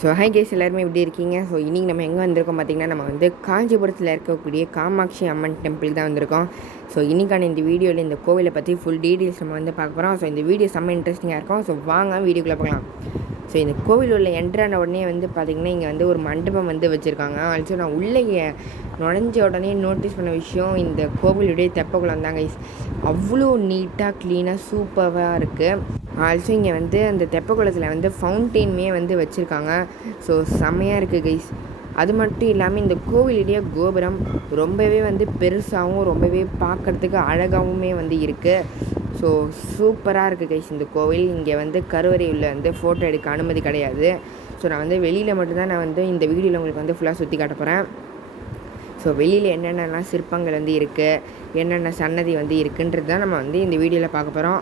So high case எல்லாருமே எப்படி இருக்கீங்க? ஸோ இன்றைக்கி நம்ம எங்கே வந்திருக்கோம் பார்த்திங்கன்னா, நம்ம வந்து காஞ்சிபுரத்தில் இருக்கக்கூடிய காமாட்சி அம்மன் டெம்பிள் தான் வந்திருக்கோம். ஸோ இன்றைக்கான இந்த வீடியோவில் இந்த கோவிலை பற்றி ஃபுல் டீட்டெயில்ஸ் நம்ம வந்து பார்க்க போகிறோம். ஸோ இந்த வீடியோ செம்ம இன்ட்ரெஸ்டிங்காக இருக்கும். ஸோ வாங்க வீடியோக்குள்ளே பார்க்கலாம். ஸோ இந்த கோவில் உள்ள என்ட்ரான உடனே வந்து பார்த்திங்கன்னா, இங்கே வந்து ஒரு மண்டபம் வந்து வச்சுருக்காங்க. ஆல்சோ நான் உள்ளே நுழைஞ்ச உடனே நோட்டீஸ் பண்ண விஷயம் இந்த கோவிலுடைய தெப்பக்குளம் தாங்க. அவ்வளோ நீட்டாக க்ளீனாக சூப்பராக இருக்குது. ஆல்சோ இங்கே வந்து அந்த தெப்பக்குளத்தில் வந்து ஃபவுண்டெயினுமே வந்து வச்சுருக்காங்க. ஸோ செம்மையாக இருக்குது கைஸ். அது மட்டும் இல்லாமல் இந்த கோவிலுடைய கோபுரம் ரொம்பவே வந்து பெருசாகவும் ரொம்பவே பார்க்குறதுக்கு அழகாகவுமே வந்து இருக்குது. ஸோ சூப்பராக இருக்குது கைஸ் இந்த கோவில். இங்கே வந்து கருவறையில் வந்து ஃபோட்டோ எடுக்க அனுமதி கிடையாது. ஸோ நான் வந்து வெளியில் மட்டும்தான் நான் வந்து இந்த வீடியோவில் உங்களுக்கு வந்து ஃபுல்லாக சுற்றி காட்ட போகிறேன். ஸோ வெளியில் என்னென்னலாம் சிற்பங்கள் வந்து இருக்குது, என்னென்ன சன்னதி வந்து இருக்குன்றது தான் நம்ம வந்து இந்த வீடியோவில் பார்க்க போகிறோம்.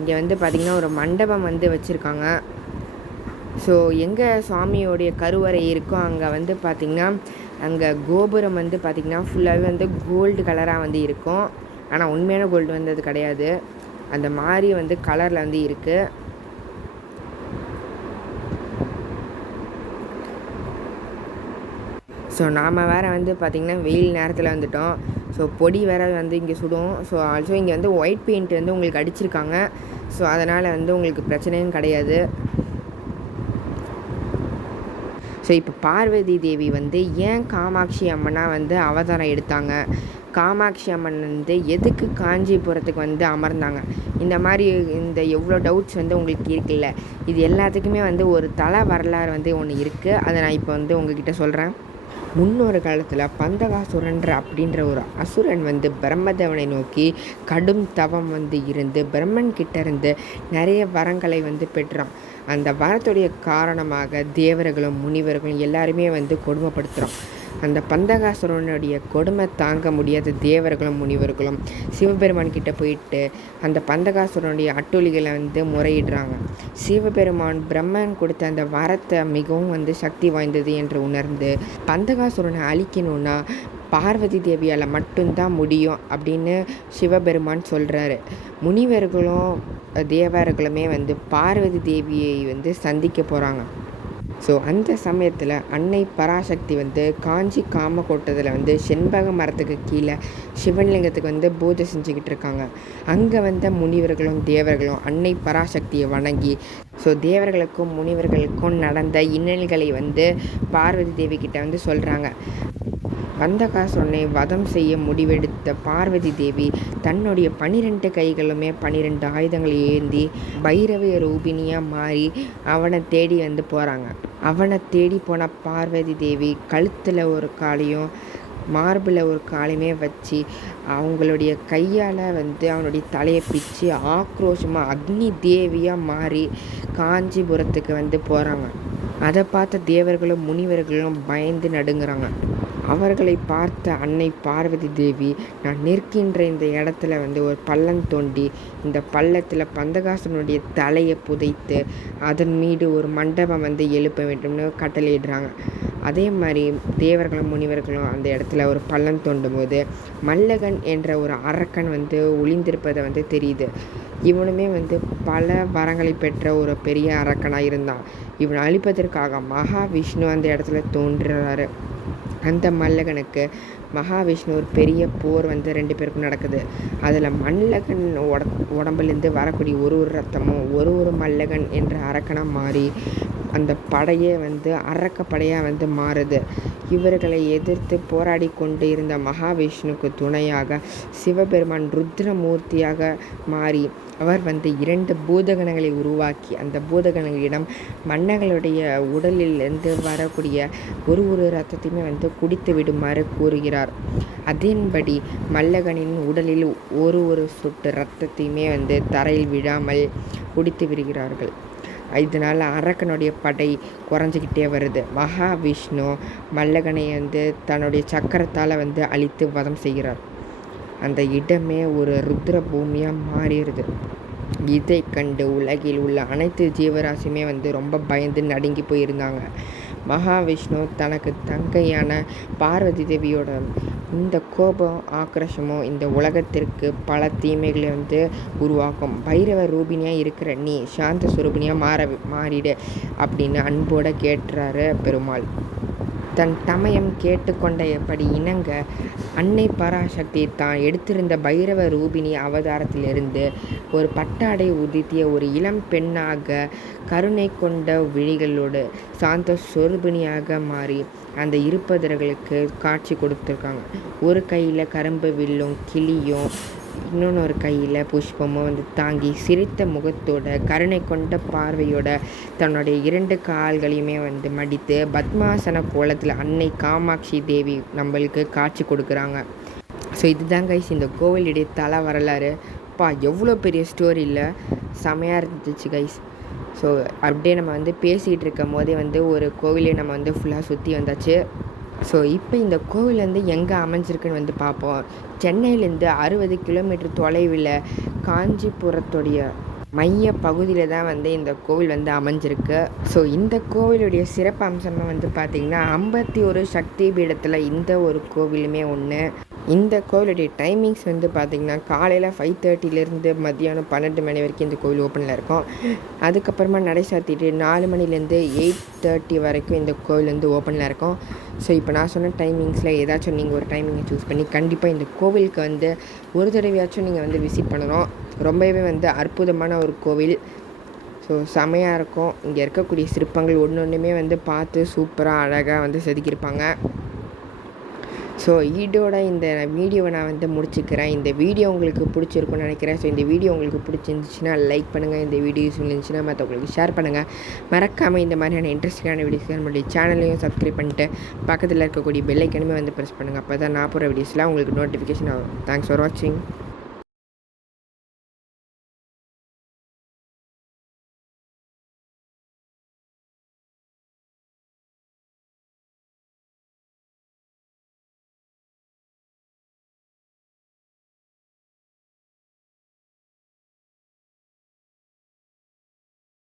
இங்கே வந்து பார்த்திங்கன்னா ஒரு மண்டபம் வந்து வச்சுருக்காங்க. ஸோ எங்கே சுவாமியோடைய கருவறை இருக்கோ அங்கே வந்து பார்த்திங்கன்னா அங்கே கோபுரம் வந்து பார்த்திங்கன்னா ஃபுல்லாகவே வந்து கோல்டு கலராக வந்து இருக்கும். ஆனால் உண்மையான கோல்டு வந்து அது கிடையாது, அந்த மாதிரி வந்து கலரில் வந்து இருக்குது. ஸோ நாம் வேறு வந்து பார்த்திங்கன்னா வெயில் நேரத்தில் வந்துட்டோம். ஸோ பொடி வேறு வந்து இங்கே சுடும். ஸோ ஆல்சோ இங்கே வந்து ஒயிட் பெயிண்ட் வந்து உங்களுக்கு அடிச்சிருக்காங்க. ஸோ அதனால் வந்து உங்களுக்கு பிரச்சனையும் கிடையாது. ஸோ இப்போ பார்வதி தேவி வந்து ஏன் காமாட்சி அம்மனாக வந்து அவதாரம் எடுத்தாங்க, காமாட்சி அம்மன் வந்து எதுக்கு காஞ்சிபுரத்துக்கு வந்து அமர்ந்தாங்க, இந்த மாதிரி இந்த எவ்வளோ டவுட்ஸ் வந்து உங்களுக்கு இருக்குல்ல, இது எல்லாத்துக்குமே வந்து ஒரு தல வரலாறு வந்து ஒன்று இருக்குது. அதை நான் இப்போ வந்து உங்ககிட்ட சொல்கிறேன். முன்னொரு காலத்தில் பந்தகாசுரன்ற அப்படின்ற ஒரு அசுரன் வந்து பிரம்மதேவனை நோக்கி கடும் தவம் வந்து இருந்து பிரம்மன் கிட்ட இருந்து நிறைய வரங்களை வந்து பெற்றான். அந்த வரத்துடைய காரணமாக தேவர்களும் முனிவர்களும் எல்லாருமே வந்து கொடுமைப்படுத்துகிறோம். அந்த பந்தகாசுரனுடைய கொடுமை தாங்க முடியாத தேவர்களும் முனிவர்களும் சிவபெருமான் கிட்ட போயிட்டு அந்த பந்தகாசுரனுடைய அட்டொலிகளை வந்து முறையிடுறாங்க. சிவபெருமான் பிரம்மன் கொடுத்த அந்த வரத்தை மிகவும் வந்து சக்தி வாய்ந்தது என்று உணர்ந்து பந்தகாசுரனை அழிக்கணும்னா பார்வதி தேவியால் மட்டும்தான் முடியும் அப்படின்னு சிவபெருமான் சொல்கிறாரு. முனிவர்களும் தேவர்களுமே வந்து பார்வதி தேவியை வந்து சந்திக்க போகிறாங்க. ஸோ அந்த சமயத்தில் அன்னை பராசக்தி வந்து காஞ்சி காமக்கோட்டத்தில் வந்து செண்பக மரத்துக்கு கீழே சிவலிங்கத்துக்கு வந்து பூஜை செஞ்சுக்கிட்டு இருக்காங்க. அங்கே வந்த முனிவர்களும் தேவர்களும் அன்னை பராசக்தியை வணங்கி ஸோ தேவர்களுக்கும் முனிவர்களுக்கும் நடந்த இன்னல்களை வந்து பார்வதி தேவி கிட்ட வந்து சொல்கிறாங்க. பந்தகாசுரனை வதம் செய்ய முடிவெடுத்த பார்வதி தேவி தன்னுடைய 12 கைகளுமே 12 ஆயுதங்களை ஏந்தி பைரவ ரூபினியாக மாறி அவனை தேடி வந்து போகிறாங்க. அவனை தேடி போன பார்வதி தேவி கழுத்தில் ஒரு காலையும் மார்பில் ஒரு காலையுமே வச்சு அவங்களுடைய கையால் வந்து அவனுடைய தலையை பிச்சு ஆக்ரோஷமாக அக்னி தேவியாக மாறி காஞ்சிபுரத்துக்கு வந்து போகிறாங்க. அதை பார்த்த தேவர்களும் முனிவர்களும் பயந்து நடுங்கிறாங்க. அவர்களை பார்த்த அன்னை பார்வதி தேவி, நான் நிற்கின்ற இந்த இடத்துல வந்து ஒரு பள்ளம் தோண்டி இந்த பள்ளத்தில் பந்தகாசுரனுடைய தலையை புதைத்து அதன் மீது ஒரு மண்டபம் வந்து எழுப்ப வேண்டும்னு கட்டளையிடுறாங்க. அதே மாதிரி தேவர்களும் முனிவர்களும் அந்த இடத்துல ஒரு பள்ளம் தோண்டும் போது மல்லகன் என்ற ஒரு அரக்கன் வந்து ஒளிந்திருப்பதை வந்து தெரியுது. இவனுமே வந்து பல வரங்களை பெற்ற ஒரு பெரிய அரக்கனாக இருந்தான். இவனை அழிப்பதற்காக மகாவிஷ்ணு அந்த இடத்துல தோன்றுறாரு. அந்த மல்லகனுக்கு மகாவிஷ்ணு ஒரு பெரிய போர் வந்து 2 பேருக்கும் நடக்குது. அதில் மல்லகன் உடம்புலேருந்து வரக்கூடிய ஒரு ரத்தமும் ஒரு மல்லகன் என்ற அரக்கனாக மாறி அந்த படையே வந்து அரக்க படையாக வந்து மாறுது. இவர்களை எதிர்த்து போராடி கொண்டு இருந்த மகாவிஷ்ணுக்கு துணையாக சிவபெருமான் ருத்ரமூர்த்தியாக மாறி அவர் வந்து 2 பூதகணங்களை உருவாக்கி அந்த பூதகணங்களிடம் மன்னர்களுடைய உடலிலிருந்து வரக்கூடிய ஒரு இரத்தத்தையுமே வந்து குடித்து விடுமாறு கூறுகிறார். அதன்படி மல்லகனின் உடலில் ஒரு சொட்டு இரத்தத்தையுமே வந்து தரையில் விழாமல் குடித்து விடுகிறார்கள். இதனால் அரக்கனுடைய படை குறைஞ்சிக்கிட்டே வருது. மகாவிஷ்ணு மல்லகனை வந்து தன்னுடைய சக்கரத்தால் வந்து அழித்து வதம் செய்கிறார். அந்த இடமே ஒரு ருத்ர பூமியாக மாறிடுது. இதை கண்டு உலகில் உள்ள அனைத்து ஜீவராசியுமே வந்து ரொம்ப பயந்து நடுங்கி போயிருந்தாங்க. மகாவிஷ்ணு தனக்கு தங்கையான பார்வதி தேவியோட இந்த கோபம் ஆக்ரோஷமும் இந்த உலகத்திற்கு பல தீமைகளை வந்து உருவாக்கும். பைரவ ரூபினியாக இருக்கிற நீ சாந்த சுரூபினியாக மாறிடு அப்படின்னு அன்போடு கேட்டுறாரு பெருமாள். தன் தமயம் கேட்டுக்கொண்டபடி இணங்க அன்னை பராசக்தி தான் எடுத்திருந்த பைரவ ரூபினி அவதாரத்திலிருந்து ஒரு பட்டாடை உதித்திய ஒரு இளம் பெண்ணாக கருணை கொண்ட விழிகளோடு சாந்த சொரூபினியாக மாறி அந்த இருப்பதர்களுக்கு காட்சி கொடுத்துருக்காங்க. ஒரு கையில் கரும்பு வில்லும் கிளியும் இன்னொன்று கையில் புஷ்பமும் வந்து தாங்கி சிரித்த முகத்தோட கருணை கொண்ட பார்வையோட தன்னுடைய 2 கால்களையுமே வந்து மடித்து பத்மாசன கோலத்தில் அன்னை காமாட்சி தேவி நம்மளுக்கு காட்சி கொடுக்குறாங்க. ஸோ இதுதான் கைஸ் இந்த கோவிலுடைய தல வரலாறு. எவ்வளோ பெரிய ஸ்டோரி இல்லை, செமையாக இருந்துச்சு கைஸ். ஸோ அப்படியே நம்ம வந்து பேசிகிட்டு இருக்கும் போதே வந்து ஒரு கோவிலே நம்ம வந்து ஃபுல்லாக சுற்றி வந்தாச்சு. ஸோ இப்போ இந்த கோவில் வந்து எங்கே அமைஞ்சிருக்குன்னு வந்து பார்ப்போம். சென்னையிலேருந்து 60 கிலோமீட்டர் தொலைவில் காஞ்சிபுரத்துடைய மைய பகுதியில் தான் வந்து இந்த கோவில் வந்து அமைஞ்சிருக்கு. ஸோ இந்த கோவிலுடைய சிறப்பு அம்சமாக வந்து பார்த்திங்கன்னா 51 சக்தி பீடத்தில் இந்த ஒரு கோவிலுமே ஒன்று. இந்த கோவிலுடைய டைமிங்ஸ் வந்து பார்த்திங்கன்னா காலையில் 5:30லேருந்து மத்தியானம் 12 மணி வரைக்கும் இந்த கோவில் ஓப்பனில் இருக்கும். அதுக்கப்புறமா நடை சாத்திட்டு 4 மணிலேருந்து 8:30 வரைக்கும் இந்த கோவில் வந்து ஓப்பனில் இருக்கும். ஸோ இப்போ நான் சொன்ன டைமிங்ஸில் ஏதாச்சும் நீங்கள் ஒரு டைமிங்கை சூஸ் பண்ணி கண்டிப்பாக இந்த கோவிலுக்கு வந்து ஒரு தடவையாச்சும் நீங்கள் வந்து விசிட் பண்ணணும். ரொம்பவே வந்து அற்புதமான ஒரு கோவில். ஸோ செமையாக இருக்கும். இங்கே இருக்கக்கூடிய சிற்பங்கள் ஒன்றுமே வந்து பார்த்து சூப்பராக அழகாக வந்து செதுக்கியிருப்பாங்க. ஸோ இதோட இந்த வீடியோவை நான் வந்து முடிச்சுக்கிறேன். இந்த வீடியோ உங்களுக்கு பிடிச்சிருக்குன்னு நினைக்கிறேன். ஸோ இந்த வீடியோ உங்களுக்கு பிடிச்சிருந்துச்சுன்னா லைக் பண்ணுங்கள். இந்த வீடியோஸ் இருந்துச்சுன்னா மற்றவங்களுக்கு ஷேர் பண்ணுங்கள். மறக்காமல் இந்த மாதிரியான இன்ட்ரெஸ்டிங்கான வீடியோஸ்க்கு நம்மளுடைய சேனலையும் சப்ஸ்கிரைப் பண்ணிட்டு பக்கத்தில் இருக்கக்கூடிய பெல் ஐக்கனுமே வந்து ப்ரெஸ் பண்ணுங்கள். அப்போ தான் நான் போகிற வீடியோஸ்லாம் உங்களுக்கு நோட்டிஃபிகேஷன் ஆகும். தேங்க்ஸ் ஃபார் வாட்சிங்.